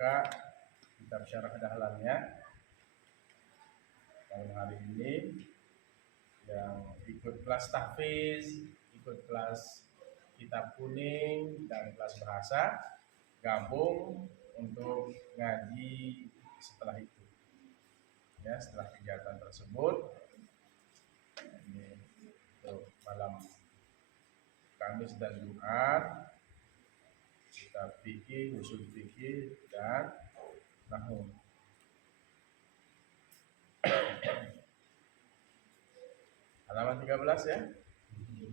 membuka kitab Syarah Dahlannya malam hari ini. Yang ikut kelas tahfiz, ikut kelas kitab kuning dan kelas bahasa, gabung untuk ngaji setelah itu. Ya, setelah kegiatan tersebut, ini untuk malam Kamis dan Jumat, kitab fikih, usul fikih dan nahwu. Halaman 13 ya.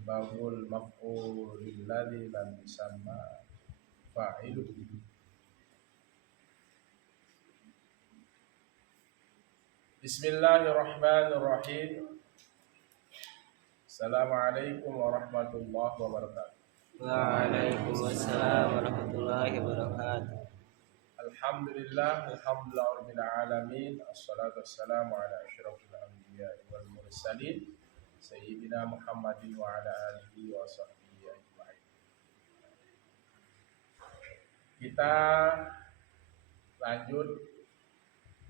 Babul maf'ulil ladzi lam yusamma fa'iluhu. Bismillahirrahmanirrahim. Assalamualaikum warahmatullahi wabarakatuh. Waalaikumsalam warahmatullahi wabarakatuh. Alhamdulillah rabbil alamin. Assalatu wassalamu ala asyrafil anbiya'i wal mursalin Sayyidina Muhammadin wa ala alihi wa sahbihi ajma'in. Kita lanjut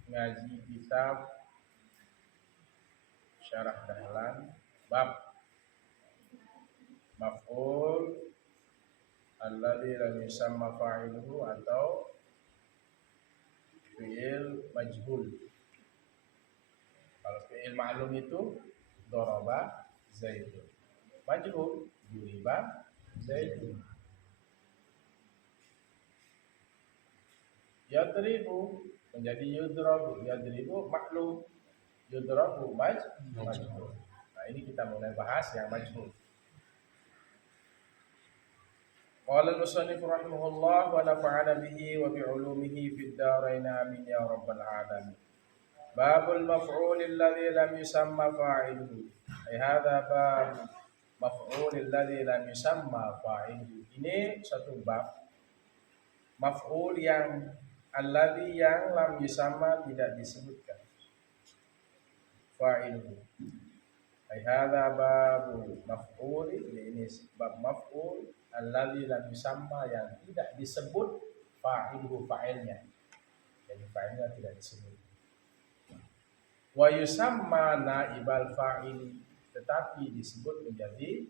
ngaji kitab Syarah Dahlan bab maf'ul alladzi lam yusamma fa'iluhu atau fi'il majhul. Kalau fi'il ma'lum itu daraba zaidun, majhul duriba zaidun. Yadribu menjadi yudrabu, yadribu maklum, yudrabu majhul. Nah, ini kita mulai bahas yang majhul. Qala al-musannif rahimahullah wa nafa'ana bihi wa bi'ulumihi fid dharain amin ya rabbal alamin. Babul maf'ulil ladzi lam yusamma fa'iluhu. Ai hadza bab maf'ulil ladzi lam yusamma fa'iluhu. Ini satu bab maf'ul yang alladzi yang lam yusamma tidak disebutkan fa'iluhu. Ai hadza babu maf'ul, ini bab maf'ul alladzi lam yusamma yang tidak disebut fa'iluhu, fa'ilnya. Jadi fa'ilnya tidak disebut. Wa yusamma naibal fa'il, tetapi disebut menjadi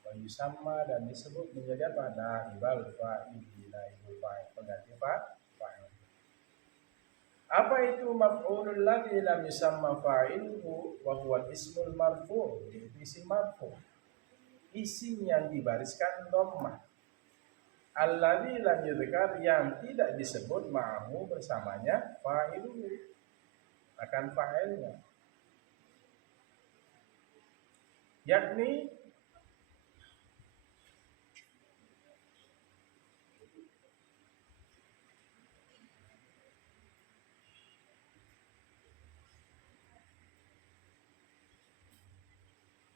wa yusamma dan disebut menjadi apa? Naibal fa'il, naibul fa'il, pengganti fa'il. Apa itu maf'ulul ladzi lam yusamma fa'iluhu wa huwa ismul marfu', itu isim marfu'. Isim yang dibariskan dhammah. Alladzi lam yudhkar, yang tidak disebut ma'ahu bersamanya fa'iluhu, akan fa'ilnya, yakni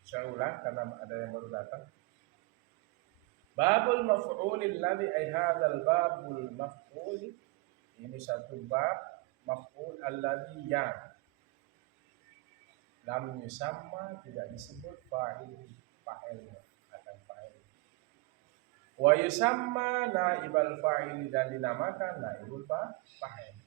saya ulang karena ada yang baru datang. Babul maf'ulil ladzi ai hadzal babul maf'ul, ini satu bab maf'ul alladzi yang lam yusamma tidak disebut fa'ilnya, akan fa'il. Wa yusamma naibal fa'il, dan dinamakan naibul fa'il.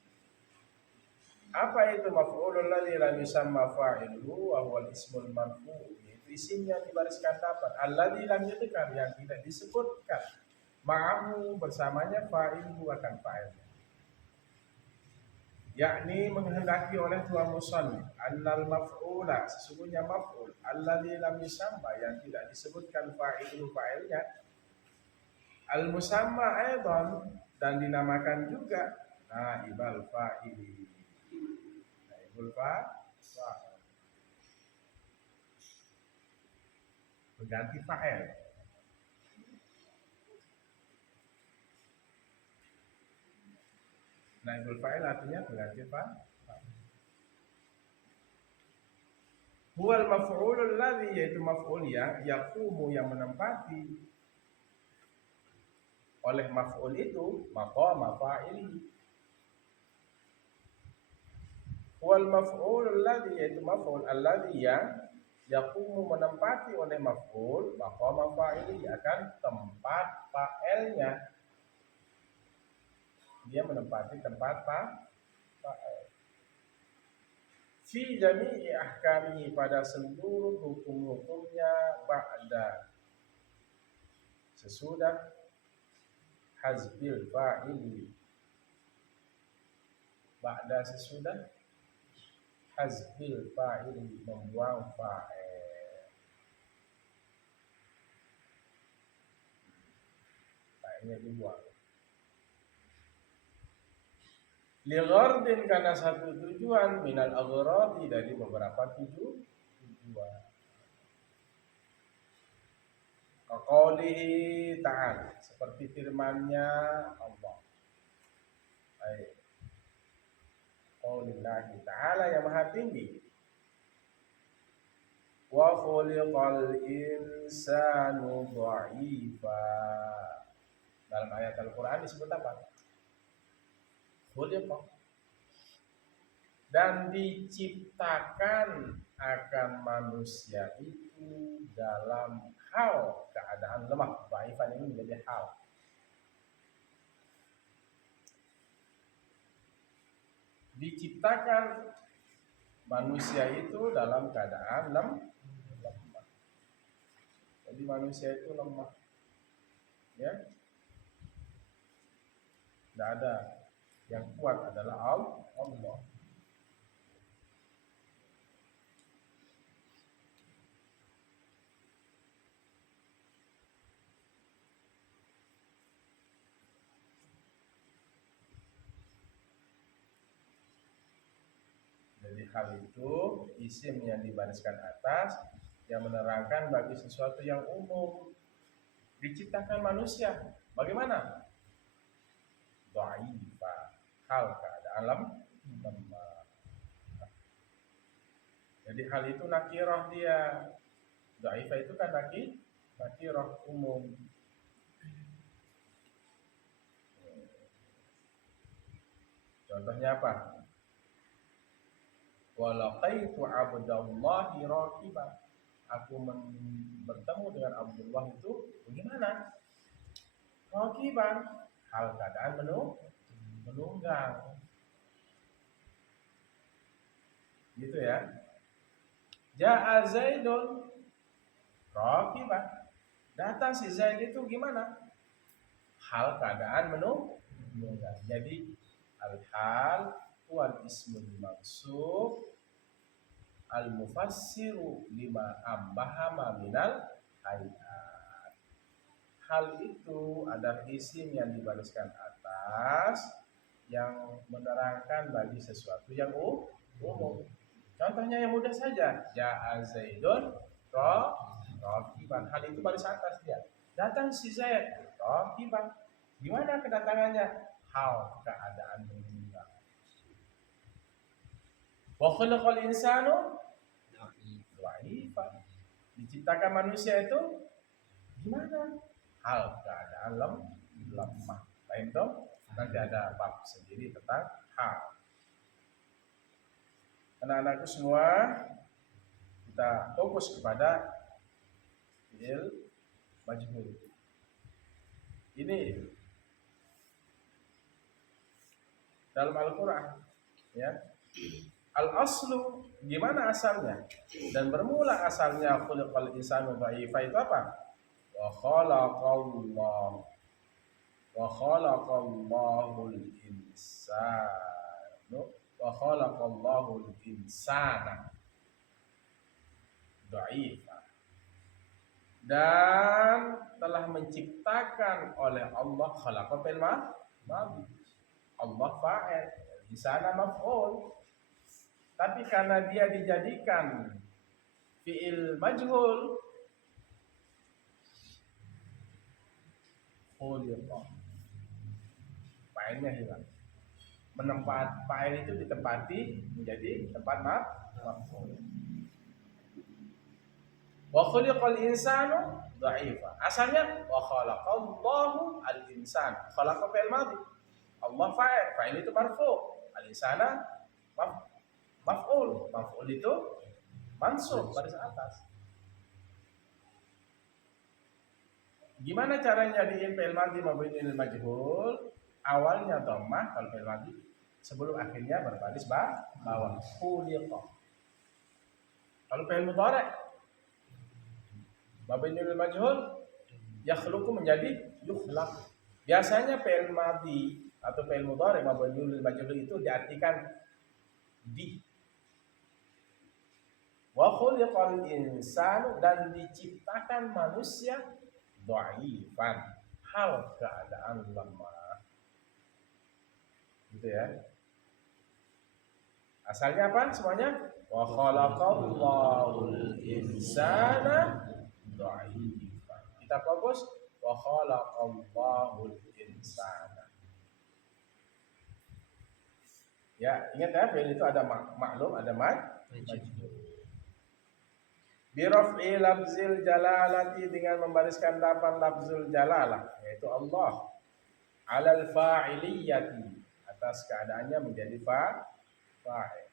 Apa itu maf'ulul ladzi lam yusamma fa'iluhu wa huwa ismul marfu', yaitu isim yang dibariskan dapat, alladzi lam yudhkar, yang tidak disebutkan ma'ahu bersamanya fa'iluhu, akan fa'ilnya. Yakni menghendaki oleh tuan musannif annal maf'ula, sesungguhnya maf'ul alladzi lam yusamma, yang tidak disebutkan fa'iluhu, fa'ilnya, al musamma aidan, dan dinamakan juga naibal fa'ili, naibul fa'il, pengganti fa'il. Naibul fa'il artinya pengganti fa'il. Huwal maf'ulul ladzi, yaitu maf'ul yang yaqumu, yang menempati oleh maf'ul itu maqama fa'ili. Huwal maf'ulul ladzi, yaitu maf'ul alladzi yang yaqumu, menempati oleh maf'ul maqama fa'ili, akan tempat fa'ilnya. dia menempati tempat fa'il. Fi jami'i ahkamihi, pada seluruh hukum-hukumnya, ba'da, sesudah, hazbil fa'ili, ba'da, sesudah, hazbil fa'ili, membuang fa'il. Fa'ilnya dibuang. Li ghardin, karena satu tujuan, minal aghradi, dari beberapa tujuan. Qaulihi ta'ala, seperti firman-Nya Allah. Baik. Qaulillahi ta'ala yang maha tinggi. Wa khuliqal insanu dha'ifa. Dalam ayat Al-Qur'an disebut apa? Khuliqa. Dan diciptakan akan manusia itu dalam hal keadaan lemah. Dhaifan ini menjadi hal. Diciptakan manusia itu dalam keadaan lemah. Jadi manusia itu lemah, ya. Tidak ada, yang kuat adalah Allah. Jadi hal itu isim yang dibariskan atas yang menerangkan bagi sesuatu yang umum. Diciptakan manusia, bagaimana? Dha'ifa, hal keadaan lemah. Jadi hal itu nakirah dia. Dha'ifa itu kan nakirah umum. Contohnya apa? Walaqaitu abdallahi raqiban. Aku bertemu dengan Abdullah itu bagaimana? Raqiban, hal keadaan menunggang. Gitu ya. Ja'a Zaidun raqiban. Datang si Zaid itu gimana? Hal keadaan menunggang. Jadi al-hal wal ismul mansub al-mufassiru lima ambahama minal hayat. Hal itu adalah isim yang dibariskan atas yang menerangkan bagi sesuatu yang umum. Contohnya yang mudah saja, ja'a Zaidun raqiban. Hal itu baris atas dia. Datang si Zaid raqiban. Gimana kedatangannya? Hal keadaan menunggang. Wa khalaqal insanu dha'ifa. Diciptakan manusia itu gimana? Hal keadaan lemah. Baik dong? Nanti ada bab sendiri tentang hal. Anak-anakku semua, kita fokus kepada fi'il majhul. Ini dalam Al-Qur'an, ya. Al-aslu, gimana asalnya? Dan bermula asalnya khuliqal insanu dha'ifa itu apa? Wa khalaqallahul insana dha'ifa. Dan telah menciptakan oleh Allah, khalaqa fil madhi. Allah fa'il, insana maf'ul. Tapi karena dia dijadikan fi'il majhul, khuliqa, fa'ilnya hilang. Fa'il itu ditempati menjadi tempat maf'ul. Wa khuliqal insanu dha'ifa. Asalnya wa khalaqallahu al-insan. Khalaqa fi'il madhi. Allah fa'il itu marfu'. Al-insana maf'ul. Maf'ul itu mansub baris atas. Gimana caranya jadiin fi'il madhi mabniun lil majhul? awalnya dhammah kalau fi'il madhi sebelum akhirnya berbaris bawah. Khuliqa. Kalau fi'il mudhari' mabniul lil majhul yakhluqu menjadi yukhlaq. Biasanya fi'il madhi atau fi'il mudhari' mabniul lil majhul itu diartikan di. Wa khuliqal insanu dan diciptakan manusia dhaifan hal keadaan lemah. Gitu ya. Asalnya apa semuanya? Wa khalaqallahul insana dhaifan. Kita fokus wa khalaqallahul insana. Ya, ingat ya, fi'il itu ada maklum, ada majhul. Bi raf'i lafzil jalalati dengan membariskan lapan lafzul jalalah yaitu Allah alal fa'iliyati atas keadaannya menjadi fa'il.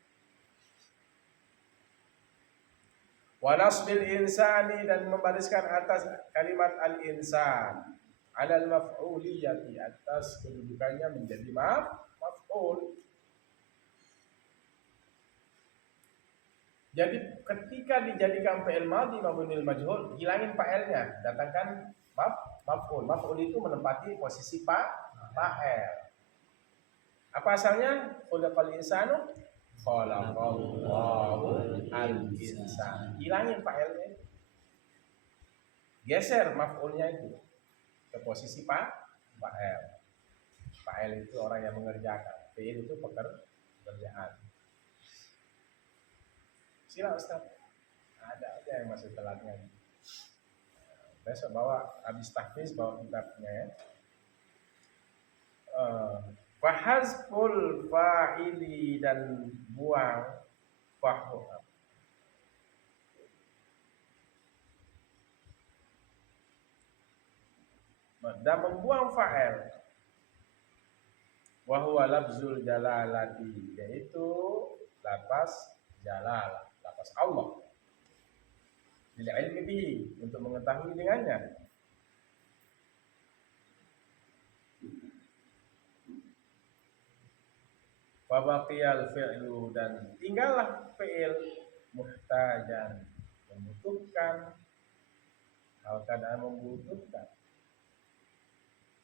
Wa nasbil insani dan membariskan atas kalimat al-insan alal maf'uliyati atas kedudukannya menjadi maf'ul. Jadi ketika dijadikan fi'il madhi mabniul majhul, hilangin fa'ilnya, datangkan maf'ul. Maf'ul itu menempati posisi fa'il. Apa asalnya? Khuliqal insanu khalaqallahu al-insan. Hilangin fa'ilnya. Geser maf'ulnya itu ke posisi fa'il. Fa'il itu orang yang mengerjakan. Fi'il itu pekerjaan. Sila Ustaz. Ada aja yang masih telatnya. Besok bawa habis tahfiz bawa kitabnya ya. Fahazful fa'ili dan buang fa'il. Dan membuang fa'il. Wa huwa lafzul jalalati yaitu lafaz jalalah. Allah bil ilmi bihi untuk mengetahui dengannya. Fa baqiyal fi'lu dan tinggallah fi'il muhtajan membutuhkan hal keadaan membutuhkan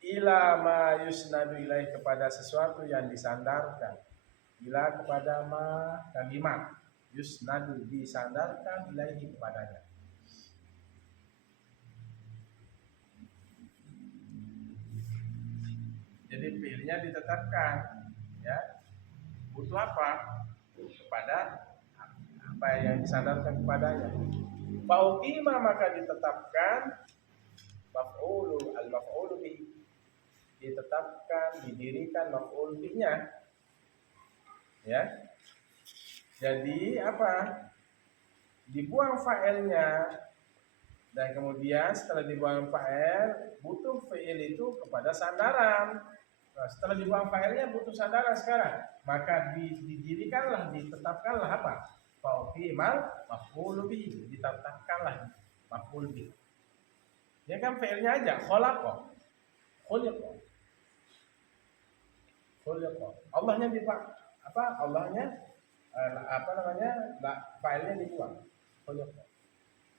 ila ma yusnadu ilaih kepada sesuatu yang disandarkan ila kepada ma kalimat yusnadu disandarkan ilaihi kepadanya. Jadi fi'ilnya ditetapkan ya. Butuh apa? Kepada apa yang disandarkan kepadanya. Fauqima maka ditetapkan maf'ulu al-maf'ulu bihi. Ditetapkan, didirikan maf'ul bihi-nya. Ya. Jadi apa? Dibuang fa'ilnya dan kemudian setelah dibuang fa'il butuh fi'il itu kepada sandaran. Nah, setelah dibuang fa'ilnya butuh sandaran sekarang, maka didirikanlah, ditetapkanlah apa? Fauqimal maf'ul bihi, ditetapkanlah maf'ul bihi. Ya kan fi'ilnya aja khalaqa. Khuliqa. Allahnya Allahnya filenya dibuang. Khuliqa.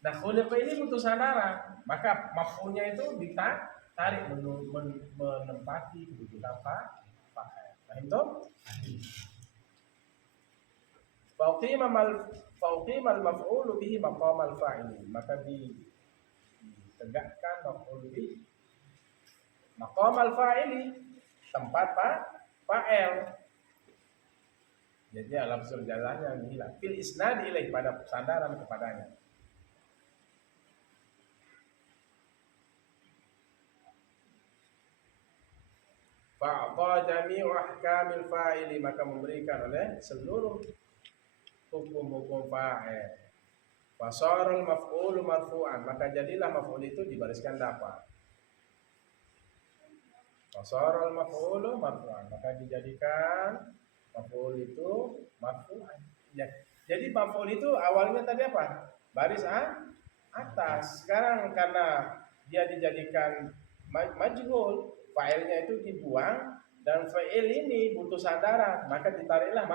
Nah, khuliqa ini butuh sandaran, maka maf'ulnya itu ditarik menempati kedudukan fa'il. Paham toh? Fauqimal maf'ulu bihi maqamal fa'ili, maka ditegakkan maf'ul bihi maqamal fa'ili, tempat fa'il. Jadi lafzul jalalahnya hilang. Fil isnad ilaih pada sandaran kepadanya. Fa'ta jami'u ahkamil fa'ili maka memberikan oleh seluruh hukum-hukum fa'il. Fasaral maf'ulu marfu'an maka jadilah maf'ul itu dibariskan dapat. Fasaral maf'ulu marfu'an maka dijadikan maf'ul itu marfu'an. Ya. Jadi maf'ul itu awalnya tadi apa? Baris atas. Sekarang karena dia dijadikan majhul, fa'ilnya itu dibuang, Dan fi'il ini butuh sandaran, maka ditariklah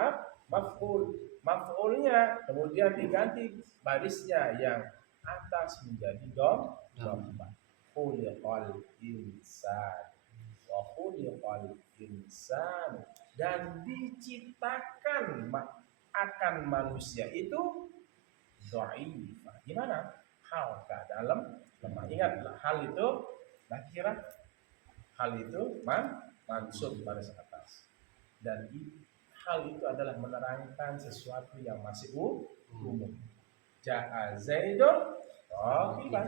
maf'ul. Maf'ulnya kemudian diganti barisnya yang atas menjadi dhamma. Khuliqal insan wa khuliqal insan, dan diciptakan akan manusia itu dhaifah. Gimana? Hal keadaan lemah. Ingatlah, hal itu nakirah, hal itu mansub baris atas, dan hal itu adalah menerangkan sesuatu yang masih umum. Ja'a Zaidun rakiban,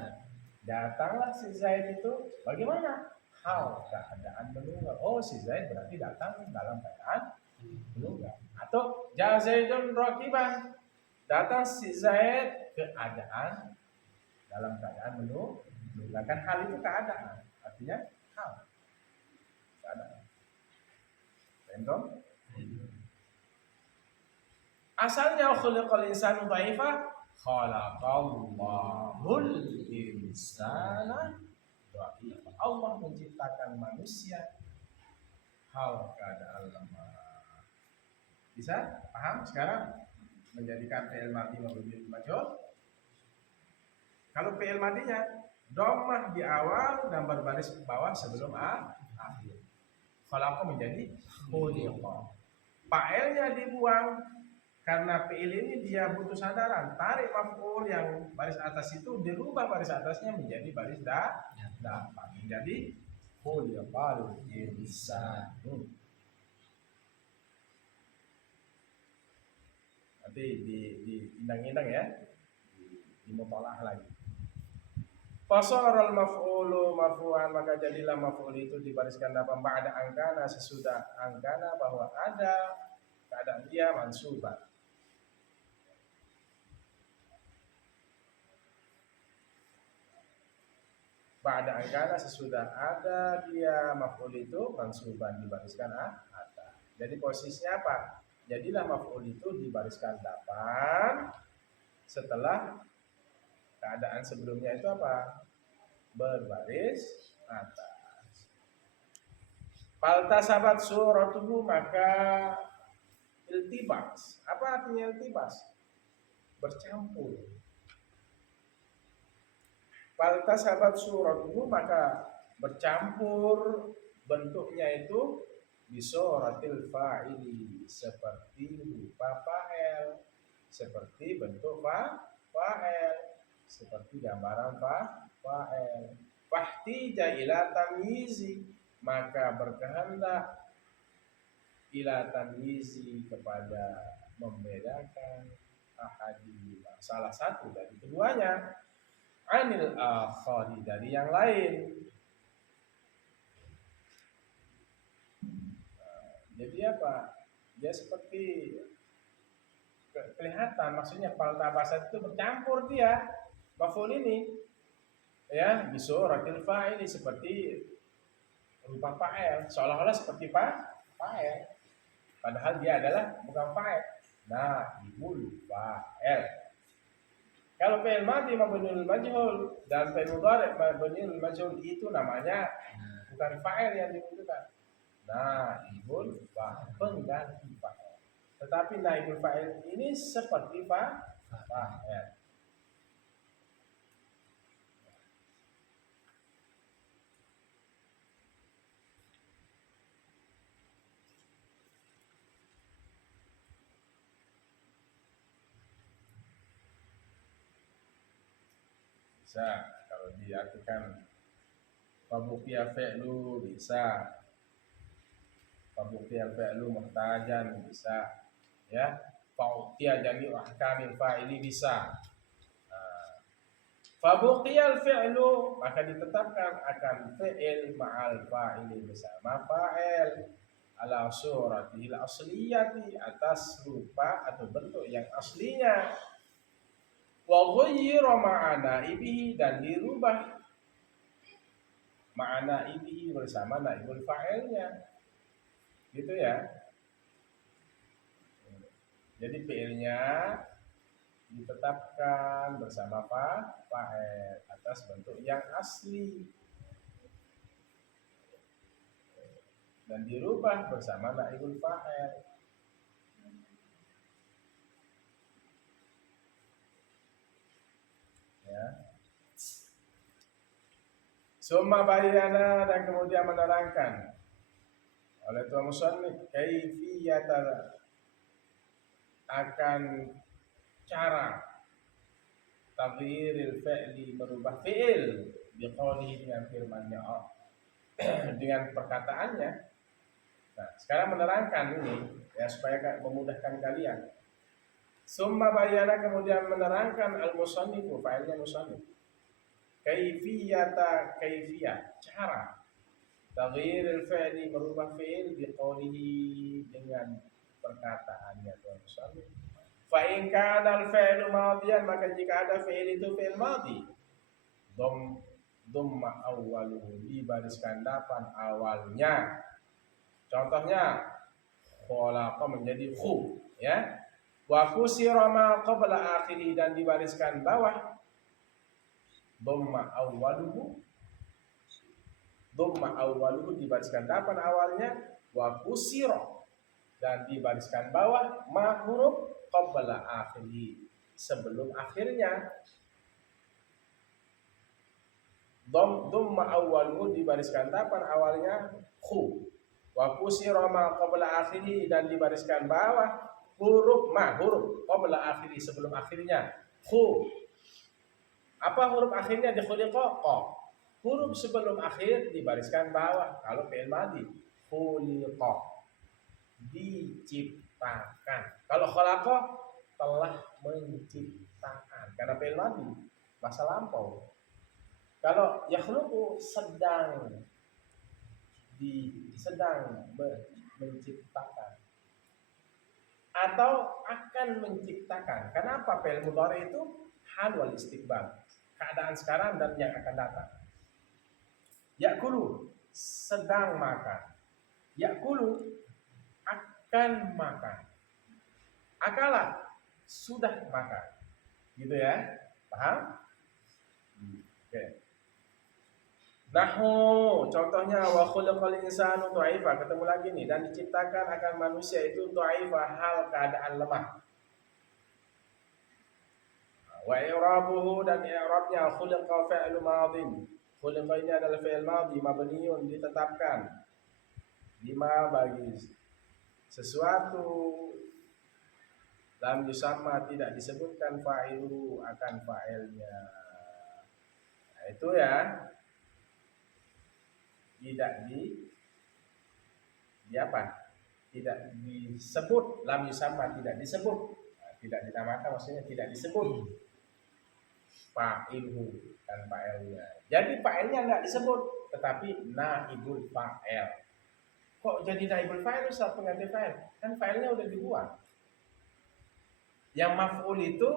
datanglah si Zaid itu bagaimana? Hal keadaan menunggang. Oh, si Zaid berarti datang dalam keadaan menunggang. Atau Ja'a Zaidun rakiban, datang si Zaid keadaan dalam keadaan menunggang. Kan hal itu keadaan, artinya hal keadaan. Paham? Asalnya khuliqal insanu dhaifah, khalaqallahul insana dhaifah. Allah menciptakan manusia hal keadaan lemah. Bisa paham sekarang menjadikan fi'il madhi mabniun majhul? Kalau fi'il madhinya dhammah di awal dan berbaris bawah sebelum akhir. Khalaqa menjadi khuliqa. Fa'ilnya dibuang karena fi'il ini dia butuh sandaran. Tarik maf'ul yang baris atas itu dirubah baris atasnya menjadi baris dhamma. Menjadi khuliqal insan. Nanti di indang-indang ya. Di mutolaah lagi. Fasaral maf'ulu marfu'an, maka jadilah maf'ul itu dibariskan dalam ba'da angkana, sesudah angkana, bahwa ada keadaan dia mansuban. Ba'da angkana, sesudah ada dia maf'ul itu mansuban, dibariskan atas. Jadi posisinya apa? Jadilah maf'ul itu dibariskan depan setelah keadaan sebelumnya itu apa? Berbaris atas. Faltasabat suratuhu, maka iltibas. Apa artinya iltibas? Bercampur. Faltasabat suratuhu, maka bercampur bentuknya itu bisuratil fa'ili, seperti rupa fa'il, seperti bentuk fa'il, seperti gambaran fa'il. Fahtija ila tamyizi, maka berkehendak ila tamyizi, kepada membedakan ahadihima, salah satu dari keduanya, anil akhari, dari yang lain. Jadi apa? Dia seperti kelihatan, maksudnya faltabasat itu bercampur dia maf'ul ini ya, bisuratil fa'il, seperti rupa fa'il, seolah-olah seperti fa'il, padahal dia adalah bukan fa'il. Naibul fa'il. Kalau fi'il madhi mabniul majhul dan fi'il mudhari mabniul majhul, itu namanya bukan fa'il yang dibutuhkan. Naibul fa'il, pengganti fa'il. Tetapi naibul fa'il ini seperti fa'il. Bisa kalau diartikan fabuqiya fi'lu, bisa fabuqiya fi'lu muhtajan, bisa ya, fa'utiya jami'u ahkamil fa'ili, bisa. Fabuqiyal fi'lu, maka ditetapkan akan fi'il ma'al fa'ili, bersama fa'il, ala suratihil asliyati, atas rupa atau bentuk yang aslinya. Wa ghayyira ma'ana ibihi, dan dirubah ma'ana ibihi bersama naibul fa'ilnya. Gitu ya. Jadi fi'ilnya ditetapkan bersama fa'il atas bentuk yang asli. dan dirubah bersama naibul fa'il. Ya. Summa bayyana, dan kemudian menerangkan oleh Tuhan musannif kaifiyata, akan cara taghyiril fi'li, merubah fi'il, biqaulihi, dengan firman-Nya, dengan perkataannya. Nah, sekarang menerangkan ini ya supaya memudahkan kalian. Summa bayyana, kemudian menerangkan al-musannifu, fa'ilnya musannif, kaifiyata, kaifiyah, cara taghyiril fi'li, merubah fi'il, biqaulihi, dengan perkataannya Tuhan musannif. Fa in kana al-fi'lu madiyan, maka jika ada fi'il itu fi'il madhi, dhamma awwaluhu, dibariskan depan awalnya. Contohnya khalaqa menjadi khu, ya. Wa kusira ma qabla akhiri, dan dibariskan bawah dhamma awwaluhu, dibariskan depan awalnya, wa kusira, dan dibariskan bawah ma huruf qabla akhiri, sebelum akhirnya. Dhamma awwaluhu, dibariskan depan awalnya khu, wa kusira ma qabla akhiri, dan dibariskan bawah huruf ma, huruf qabla akhiri, sebelum akhirnya khu. Apa huruf akhirnya di khuliqa? Qa. Huruf sebelum akhir dibariskan bawah kalau fi'il madhi, khuliqa, diciptakan. Kalau khalaqa, telah menciptakan, karena fi'il madhi, masa lampau. Kalau yakhluqu, sedang menciptakan atau akan menciptakan. Kenapa fi'il mudhari itu hal wal istiqbal, keadaan sekarang dan yang akan datang. Ya'kulu, sedang makan. Ya'kulu, akan makan. Akala, sudah makan. Gitu ya, paham? Oke. Nahu, contohnya wa khuliqal insanu dha'ifa, ketemu lagi nih, dan diciptakan akan manusia itu dha'ifa, hal keadaan lemah. Wa i'rabuhu, dan i'rabnya khuliqa fi'lu madhin. Khuliqa ini adalah fi'il madhi mabniun, ditetapkan. Lima, bagi sesuatu lam yusamma, tidak disebutkan fa'ilu, akan fa'ilnya. Nah, itu ya, tidak tidak disebut, lam yusamma, tidak disebut, tidak dinamakan, maksudnya tidak disebut fa'ilhu, dan fa'ilnya. Jadi fa'ilnya enggak disebut, tetapi naibul fa'il. Kok jadi naibul fa'il, Ustaz, pengganti fa'il? Kan fa'ilnya udah dibuang. Yang maf'ul itu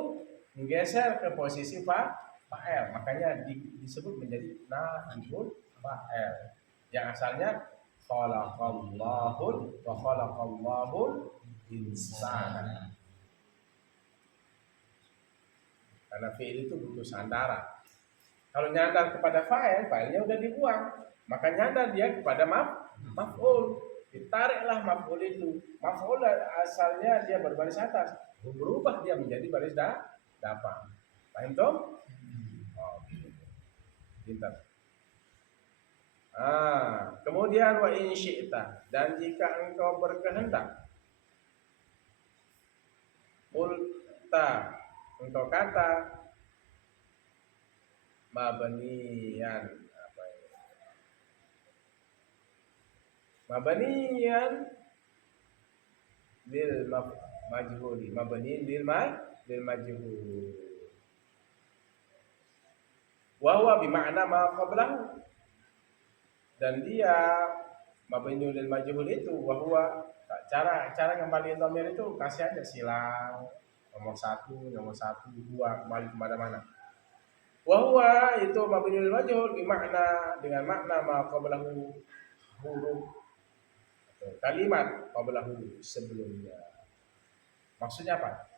menggeser ke posisi fa'il, makanya disebut menjadi naibul fa'il. Yang asalnya khalaqallahul wa khalaqallahul insana. Karena fi'il itu butuh sandaran. Kalau nyandar kepada fa'il, fa'ilnya udah dibuang, maka nyandar dia kepada maf'ul. Ditariklah maf'ul itu. Maf'ul asalnya dia berbaris atas, berubah dia menjadi baris depan. Paham toh? Oh, pintar. Kemudian wa in syi'ta, dan jika engkau berkehendak, qulta, engkau kata, mabniyan, apa ini? Mabniyan lil majhuli, mabniyan lil majhul. Wa huwa bima'na ma qablahu, dan dia mabniyan lil majhul itu, wa huwa, cara ngembaliin dhamir itu kasih aja silang nomor 1, 2, kembali kemana mana. Wahwa itu mabniul majhul bimakna, dengan makna ma qablahu, huruf kalimat qablahu, sebelumnya. Maksudnya apa?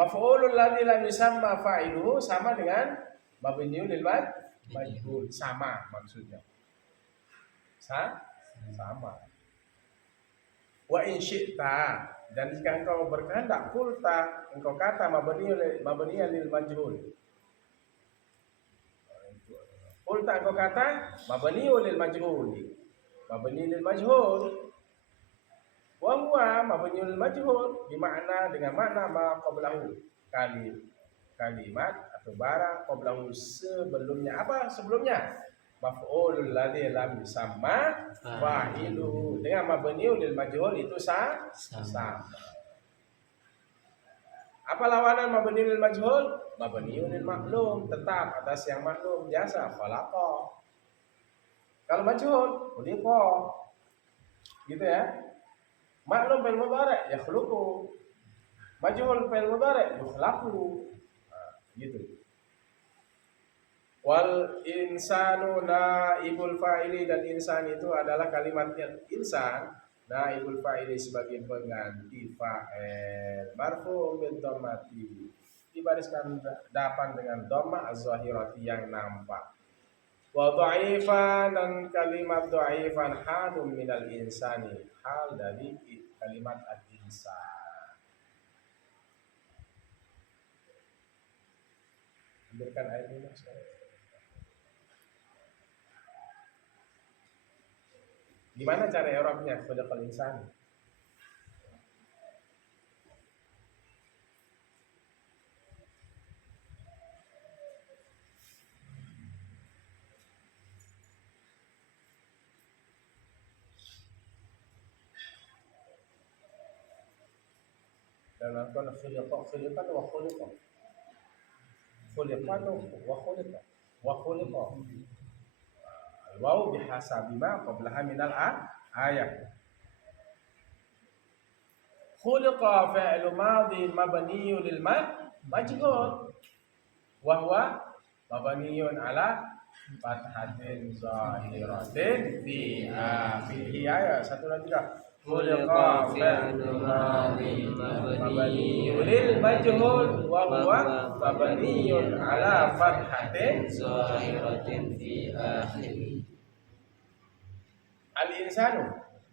Maf'ulul ladzi lam yusamma fa'iluhu sama dengan mabniul lil majhul, sama maksudnya. sama. Wa in syi'ta, dan jika engkau berkehendak, kulta, engkau kata mabniyan lil majhul. Kulta, engkau kata mabniyan lil majhul. Mabni lil majhul. Wa huwa mabniyan lil majhul bermakna dengan makna ma qablahu. Kalimat atau barang qablahu sebelumnya. Apa sebelumnya? Maf'ulul ladzi lam yusamma fa'iluhu. Dengan mabniun lil majhul itu sama. Apa lawanan mabniun lil majhul? Mabniun lil maklum, tetap atas yang maklum, biasa khalaqa. Kalau majhul, khuliqa. Gitu ya. Maklum fil mudhari' yakhluqu. Majhul fil mudhari' yukhlaqu. Gitu. Wal insanu naibul fa'ili, dan insan itu adalah kalimat yang insan naibul fa'ili sebagai pengganti fa'il marfu' bil dhammati, dibariskan depan dengan dhamma az-zahirati yang nampak. Wa dha'ifan, dan kalimat dha'ifan halun minal insani, hal dari kalimat al-insan. Ambilkan air minum sekarang. Gimana cara i'rabnya khalaqal insan? Dan lakukan khiliqan wa khuliqa. Khuliqan wa khuliqa. Wa khuliqa. Al-wawu bihasabi ma qablaha minal ayat. Khuliqa fi'lu madhi mabniyun lil majhul wa huwa mabniyun ala fathatin zahiratin fi akhirih. Ayat 1 dan 3. Khuliqa fi'lu madhi mabniyun lil majhul wa huwa mabniyun ala fathatin zahiratin fi akhirih.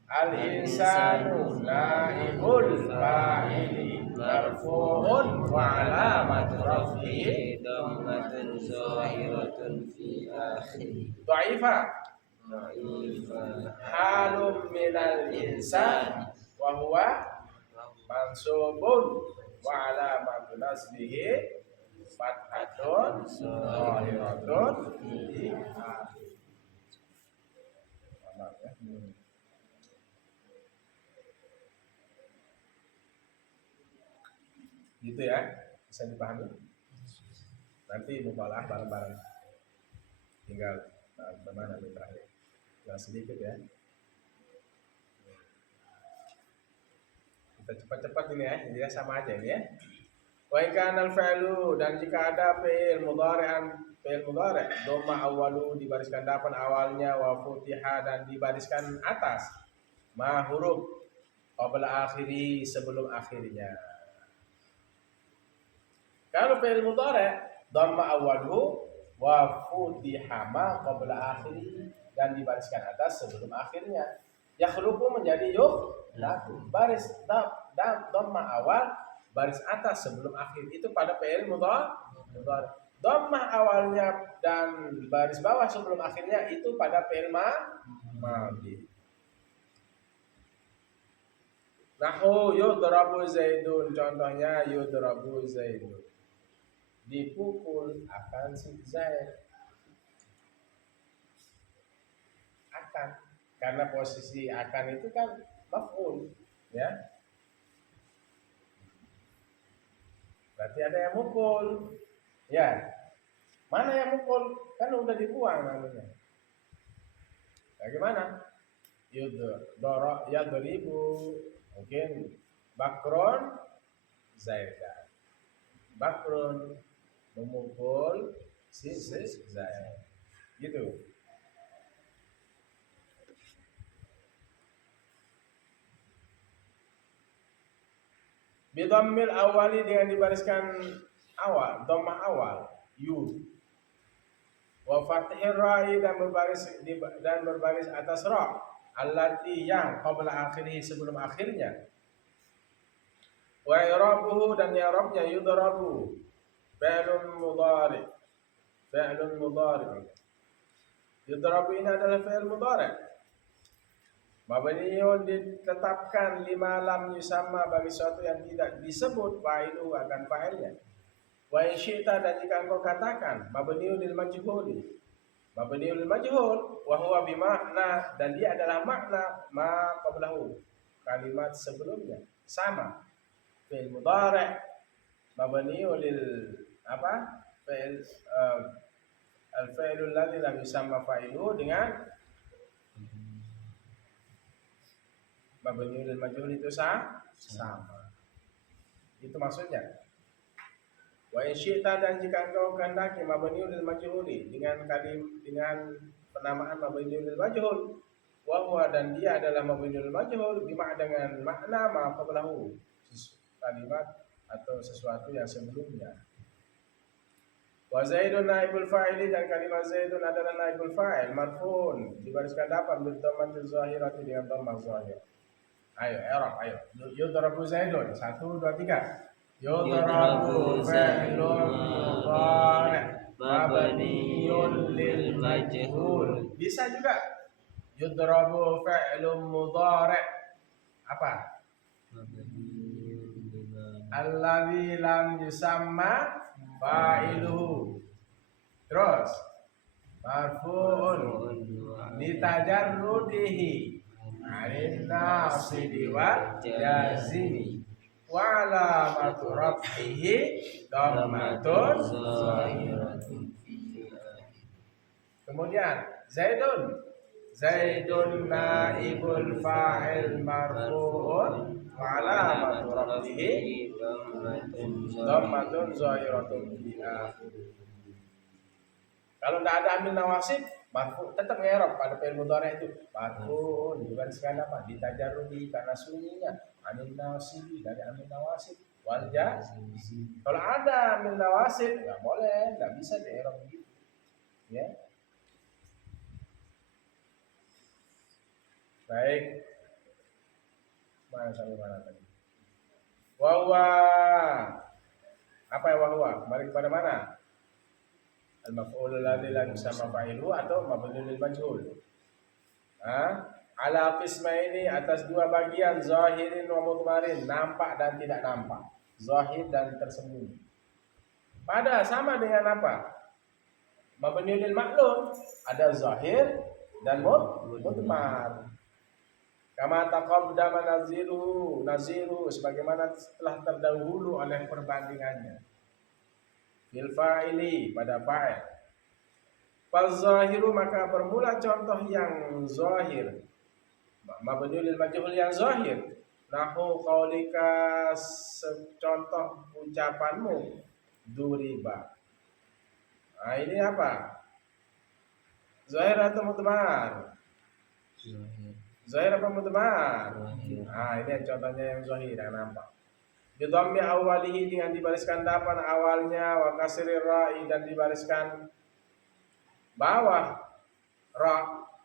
Al-insanu naibul fa'ili marfu'un wa alamat raf'ihi dhammatun zahiratun fi akhirih. dha'ifa halum minal insan wa huwa mansubun wa alamat nasbihi fathatun zahiratun fi akhirih. Gitu ya, bisa dipahami. Nanti mubalah bareng-bareng. Tinggal bagaimana terakhir. Nah, sedikit ya. Kita cepat-cepat ini ya sama aja ini ya. Wa in kana al-fi'lu, dan jika ada fi'il mudhari' dhamma awwalu, dibariskan depan awalnya, wa futiha, dan dibariskan atas ma huruf qabla akhiri, sebelum akhirnya. Kalau fi'il mudhari' dhamma awwaluhu wa futiha ma qabla akhiri, dan dibariskan atas sebelum akhirnya, yakhluqu menjadi yukhlaqu. Baris dhamma awal, baris atas sebelum akhir, itu pada fi'il mudhari'. Dhamma awalnya dan baris bawah sebelum akhirnya itu pada fi'il madhi. Nahu yudrabu zaidun, contohnya yudrabu zaidun, dipukul akan si Zaid. Akan, karena posisi akan itu kan maf'ul ya. Berarti ada yang mukul. Ya. Mana yang mukul? Kan udah dibuang namanya. Bagaimana? Yadribu, mungkin Bakron Zaidan. Bakron memukul si Zaid. Gitu. Bidhammil awali, dengan dibariskan awal, dhammah awal, yu. Wa fathir ra'i dan berbaris atas ra allati yang qabla akhirih sebelum akhirnya. Wa i'rabuhu dan i'rabnya yudrabu fi'lun mudhari. Fi'lun mudhari. Yudrabu ini adalah fi'il mudhari. Mabniun ditetapkan lima lam yusamma bagi sesuatu yang tidak disebut fa'ilu akan fa'ilnya. Wa in syi'ta dan jika engkau katakan mabniun lil majhuli. Mabniun lil majhul wa huwa bimakna dan dia adalah makna ma qablahu. Kalimat sebelumnya sama. Fi'il mudhari' mabniun lil apa? Fi'il al-fi'lul ladzi lam yusamma fa'iluhu dengan mabniun lil majhul itu sama. Itu maksudnya. Wa in syi'ta dan jika engkau kehendaki mabniun lil majhuli dengan penamaan mabniun lil majhul wa huwa dan dia adalah mabniun lil majhul dengan makna ma qablahu. Kalimat atau sesuatu yang sebelumnya. Wa zaidun naibul fa'ili dan kalimat zaidun adalah naibul fa'il marfu'un dibariskan dapat bil dhammati zahirati dengan dhammah zahir. Ayo i'rab ayo. Yudrabu zaidun 1 2 3. Yudrabu fi'lun mudhari' mabniun lil majhul. Bisa juga. Yudrabu fi'lun mudhari' apa? Alladzi lam yusamma fa'iluhu. Terus marfu'un litajarrudihi 'anil nasibi wal jazimi wa 'alamatu raf'ihi dhammatun zahiratun. Kemudian Zaidun naibul fa'il marfu'un wa 'alamatu raf'ihi dhammatun zahiratun fi akhirih. Kalau tidak ada amil nawasib, marfu tetap ngerok pada fi'il mudhari itu. Marfu dibariskan apa? Ditajarrudi karena sunyinya. Amil nawasibi dari amil nawasib. Wal jazim. Kalau ada amil nawasib, enggak boleh, enggak bisa dierok gitu. Ya. Baik. Mana sampai mana tadi? Wa apa ya wa? Kembali kepada mana? Al-maf'ul alladzi la yusamma fa'iluhu atau mabniun lil majhul. Ala qismaini atas dua bagian zahirin wa mudmarin, nampak dan tidak nampak. Zahir dan tersembunyi. Pada sama dengan apa? Mabniun lil ma'lum, ada zahir dan mudmar. Kama taqaddama naziru sebagaimana telah terdahulu oleh perbandingannya. Fil fa'ili pada fa'il. Fal zahiru maka bermula contoh yang zahir. Mabniun lil majhul yang zahir. Nahu qaulika contoh ucapanmu duriba. Nah, ini apa? Zahir atau mudmar? Zahir apa mudmar? Nah, ini contohnya yang zahir yang nampak. Bidhammi awalihi dengan dibariskan dapan awalnya wa kasrir ra'i dan dibariskan bawah ra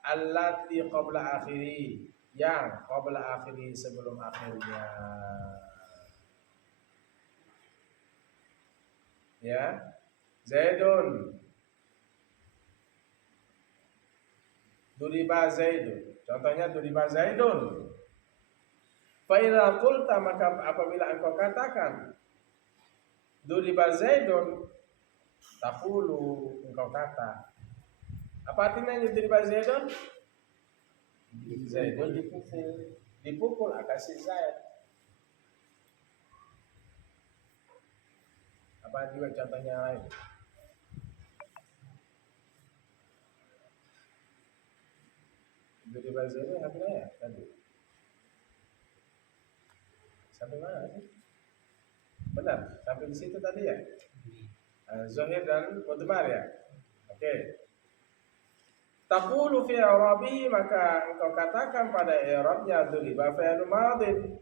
allati qabla akhiri yang qabla akhiri sebelum akhirnya. Ya. Zaidun duriba Zaidun. Contohnya duriba Zaidun. Fa idza qulta maka apabila engkau katakan duriba Zaidun taqulu engkau kata apa artinya duriba Zaidun? Zaidun dipukul akasi Zaid. Apa juga contohnya lain? Duriba Zaidun apa ya tadi? Sampai mana sih? Benar, sampai di situ tadi ya. Zahir dan mudmar ya. Oke. Taqulu fi i'rabihi maka engkau katakan pada i'rabnya duriba fi'il madhi.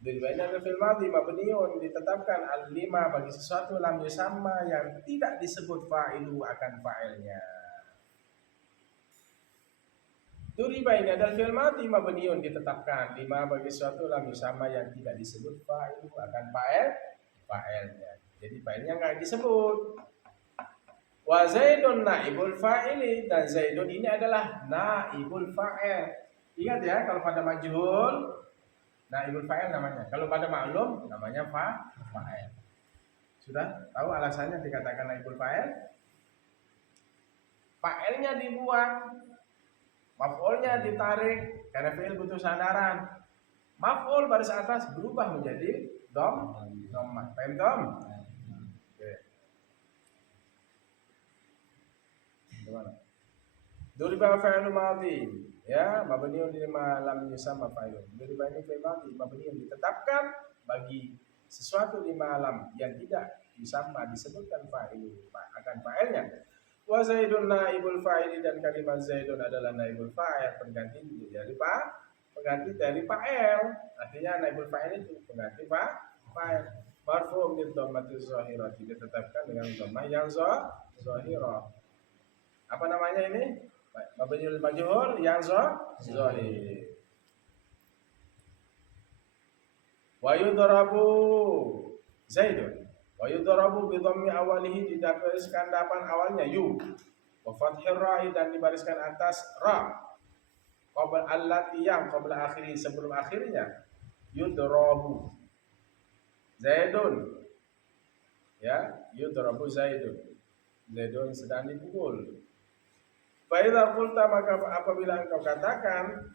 Duriba ini adalah fi'il madhi mabniun ditetapkan al-lima bagi sesuatu lam yusamma yang tidak disebut fa'ilu akan fa'ilnya. Duriba ini adalah fi'il madhi mabniun ditetapkan lima bagi suatu lam yusamma yang tidak disebut fa'il akan fa'ilnya. Jadi fa'ilnya nggak disebut. Wa Zaidun naibul fa'ili, dan Zaidun ini adalah naibul fa'il. Ingat ya, kalau pada majhul naibul fa'il namanya. Kalau pada maklum namanya fa'il. Sudah tahu alasannya dikatakan naibul fa'il? Fa'ilnya dibuang, maf'ulnya ditarik karena fi'il butuh sandaran. Maf'ul baris atas berubah menjadi dhammah. Paham dom? Oke. Gimana? Duriba fi'il madhi, ya, mabniun lima lam yusamma fa'ilun. Duriba ini fi'il madhi mabniun ditetapkan bagi sesuatu lima lam yang tidak yusamma disebutkan fa'ilun akan fa'ilnya. Wa Zaidun naibul fa'ili, dan kalimat Zaidun adalah naibul fa'il, pengganti dari fa'il. Artinya naibul fa'il itu pengganti fa'il. Marfu' bil dhammati zahirah, ditetapkan dengan dhammah yang zahirah. Apa namanya ini? Mabniul majhul yang zahir. Wa yudrabu Zaidun. Wa yudrabu bi dhammi awalihi, dibariskan depan awalnya yu. Wa fathir ra'i, dan dibariskan atas ra. Qabla allati, yang qabla akhiri, sebelum akhirnya. Yudrabu Zaidun. Ya, yudrabu Zaidun. Zaidun sedang dipukul. Fa idza qulta, maka apabila engkau katakan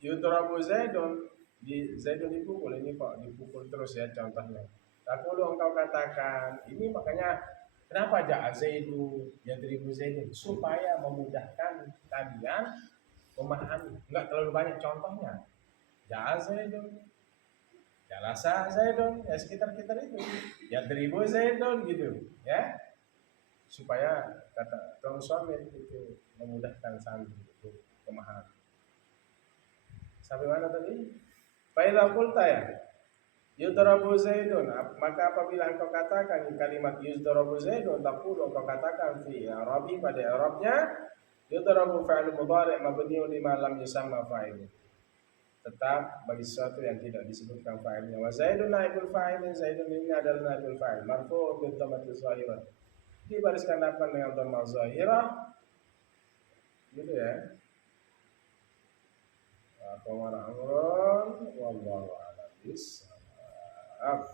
yudrabu Zaidun, Zaidun dipukul, ini kok dipukul terus ya contohnya. Kalau engkau katakan ini, makanya kenapa ja'a Zaidun yadribu Zaidun, supaya memudahkan kalian memahami. Enggak terlalu banyak contohnya. Ja'a Zaidun, jalasa Zaidun, ya sekitar-sekitar itu. Yadribu Zaidun gitu, ya. Supaya kata Tuan Suami itu memudahkan santri untuk memahami. Sampai mana tadi? Fa'idha qulta, ya yudrabu Zaidun, maka apabila engkau katakan kalimat yudrabu Zaidun, taqulu, engkau katakan fi i'rabi, pada i'rabnya yudrabu fa'il mudhari' mabniun lima lam yusamma fa'il, tetap bagi sesuatu yang tidak disebutkan fa'ilnya. Wa Zaidun naibul fa'il, Zaidun ini adalah naibul fa'il marfu' bi dhammati zahirah, dibariskan depan dengan dhammah zahirah, gitu ya. Qamara amrun wallahu a'lam bissawab.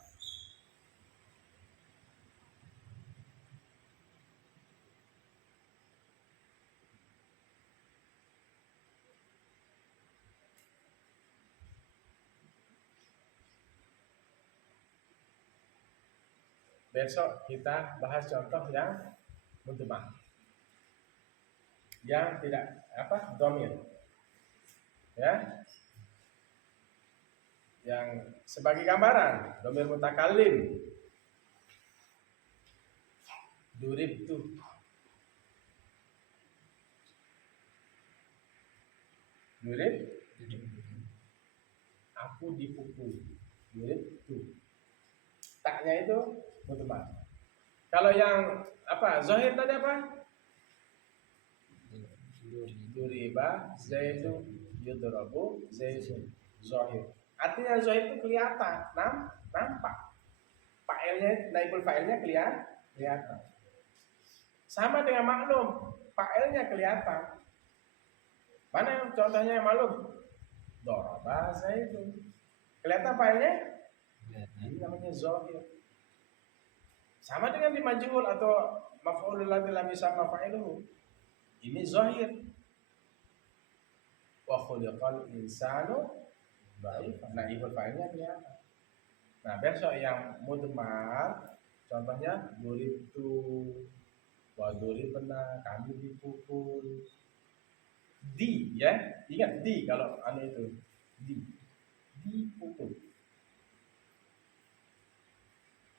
Besok kita bahas contoh yang mudmah, yang tidak dhamir, ya, yang sebagai gambaran dhamir mutakallim. Duribtu, aku dipukul. Duribtu, taknya itu mudmah. Kalau yang zahir tadi apa? Duriba Zaidun yudrabu Zaidun, zahir. Artinya zahir itu kelihatan, nampak. Fa'ilnya, naibul fa'ilnya kelihatan. Sama dengan maklum, fa'ilnya kelihatan. Mana yang contohnya yang maklum? Daraba Zaidun. Kelihatan fa'ilnya? Ini namanya zahir. Sama dengan di majhul atau maf'ulul ladzi lam yusamma fa'iluhu. Ini zahir. Wa khuliqal insanu dha'ifan. Nah, ibul fa'ilnya kelihatan. Nah, besok yang mudmar, contohnya duribtu, wa duribna, kami dipukul. Di, ya, ingat di kalau itu dipukul.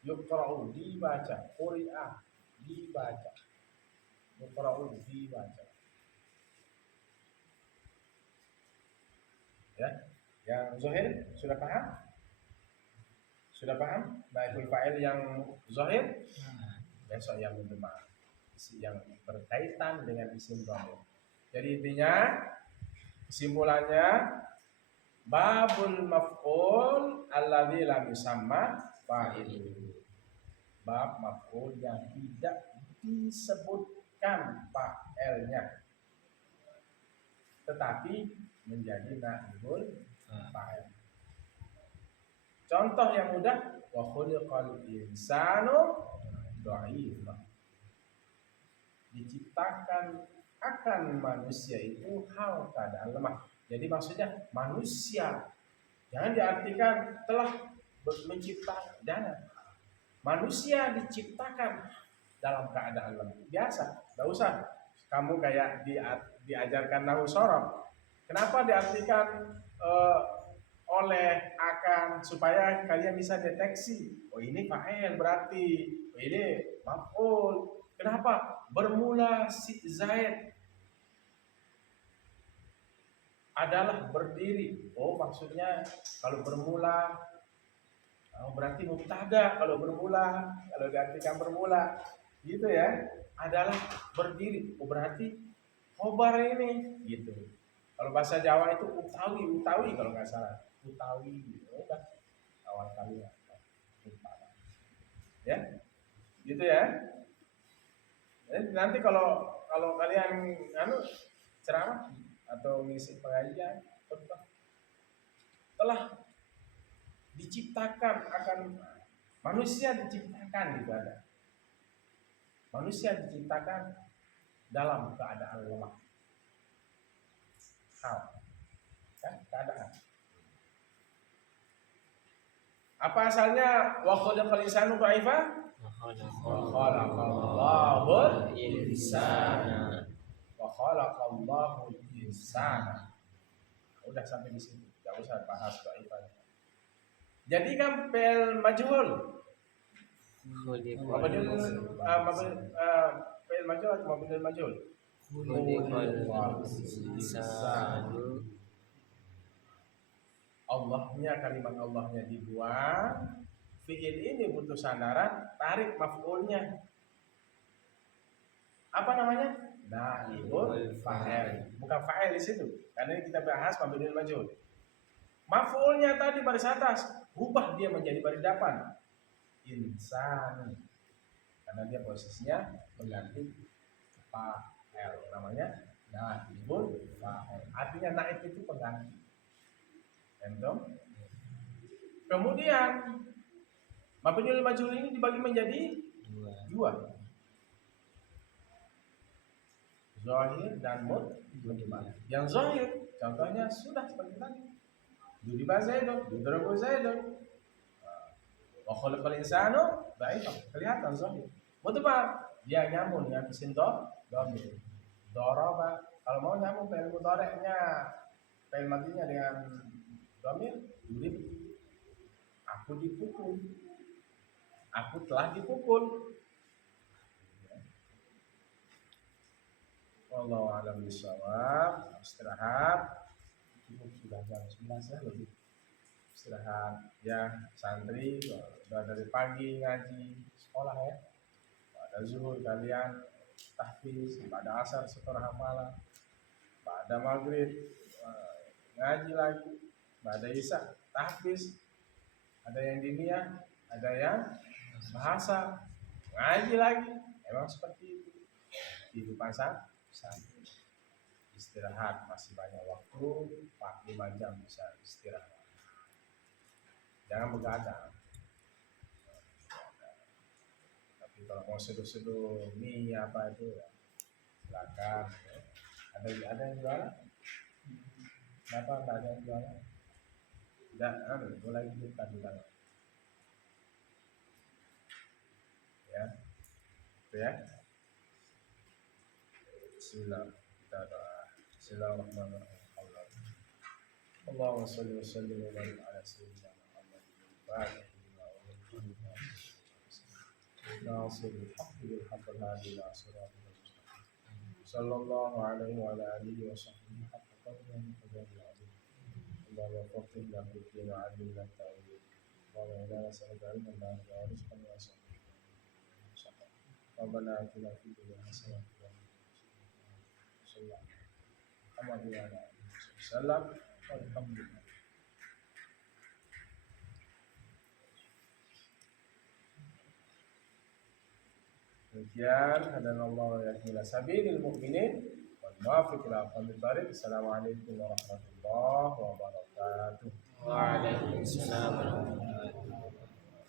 Yuqra'u, dibaca. Quri'a, dibaca. Yuqra'u, dibaca. Ya, yang zahir sudah paham? Sudah paham? Naibul fa'il yang zahir? Besok yang mudmar. yang berkaitan dengan isim dhamir. Jadi intinya kesimpulannya babul maf'ul alladzi lam yusamma fa'iluhu. Bab maf'ul yang tidak disebutkan fa'ilnya tetapi menjadi naibul fa'il. Contoh yang mudah, wa khuliqal insanu dha'ifa. Diciptakan akan manusia itu hal keadaan lemah. Jadi maksudnya manusia, jangan diartikan telah menciptakan. Jangan. Manusia diciptakan dalam keadaan lemah. Biasa, tidak usah kamu kayak diajarkan nahwu shorof. Kenapa diartikan oleh akan supaya kalian bisa deteksi. Oh ini fa'il berarti. Oh ini maf'ul. Kenapa? Bermula si Zaid adalah berdiri. Oh maksudnya kalau bermula berarti mubtada kalau bermula, kalau diartikan bermula gitu ya, adalah berdiri. Oh berarti khobar ini gitu. Kalau bahasa Jawa itu utawi kalau nggak salah. Utawi gitu. Udah awal kali ya. Ya. Gitu ya. Nanti kalau kalian ceramah atau ngisi pengajian telah diciptakan akan manusia diciptakan gitu ada. Manusia diciptakan dalam keadaan lemah. Kan keadaan. Apa asalnya wa khalaqal insanu dha'ifa? Khalaqallahul insana. Wa khalaqallahul insana. Udah sampai di sini. Enggak usah bahas dha'ifa. Jadi kan fi'il majhul. Fi'il majhul atau fi'il majhul? Allahnya, kalimat Allahnya dibuang. Fi'il ini butuh sandaran, tarik maf'ulnya. Apa namanya? Naibul fa'il. Bukan fa'il di situ. Karena ini kita bahas mabniul majhul. Maf'ulnya tadi baris atas, rubah dia menjadi baris depan. Insan. Karena dia posisinya mengganti fa'il. Namanya naibul fa'il. Artinya naib itu pengganti. Entong. Kemudian mabniul majhul ini dibagi menjadi dua. Zahir dan mudmar. Yang zahir contohnya sudah seperti tadi. Duriba Zaidun, yudrabu Zaidun. Wa khalaqal insanu dha'ifa. Kelihatan zahir. Mudmar dia nyamun dengan isim dhamir. Daraba kalau mau nyamun fi'il mudhari'nya, fi'il madhinya dengan dhamir, yurib. Aku dipukul. Aku telah dipukul. Wallahu a'lam bishawab. Istirahat. Sudah jam 11 lebih. Istirahat ya santri. Sudah dari pagi ngaji sekolah ya. Pada zuhur kalian tahfiz, pada asar setelah hafalan, pada maghrib ngaji lagi, pada isya tahfiz. Ada yang diniyah, ada yang bahasa, ngaji lagi. Emang seperti itu kehidupan santri. Istirahat masih banyak waktu, 4-5 jam bisa istirahat. Jangan begadang. Tapi kalau mau seduh-seduh mie apa itu ya, silakan. Ada yang jualan? Kenapa nggak ada yang jualan? Tidak, mulai buka di dalam. Ya, itu ya. Bismillah, kita doa. Bismillahirrahmanirrahim. Allahumma shalli wa sallim wa barik ala sayyidina Muhammad al-Fatih lima ughliqa ناصر الحق بالحق الهادي إلى صراط المستقيم صلى الله عليه وعلى آله وصحبه حق قدره ومقداره العظيم اللهم وفقنا في الدين وعلمنا التأويل اللهم إنا نسألك علما نافعا ورزقا واسعا Rabbana atina fid dunya hasanah wa fil akhirati hasanah walhamdulillah. Demikian hadanallahu ila sabilil mu'minin wal muwaffiq ila aqwamit thariq. Assalamualaikum warahmatullahi wabarakatuh. Waalaikumsalam warahmatullahi wabarakatuh.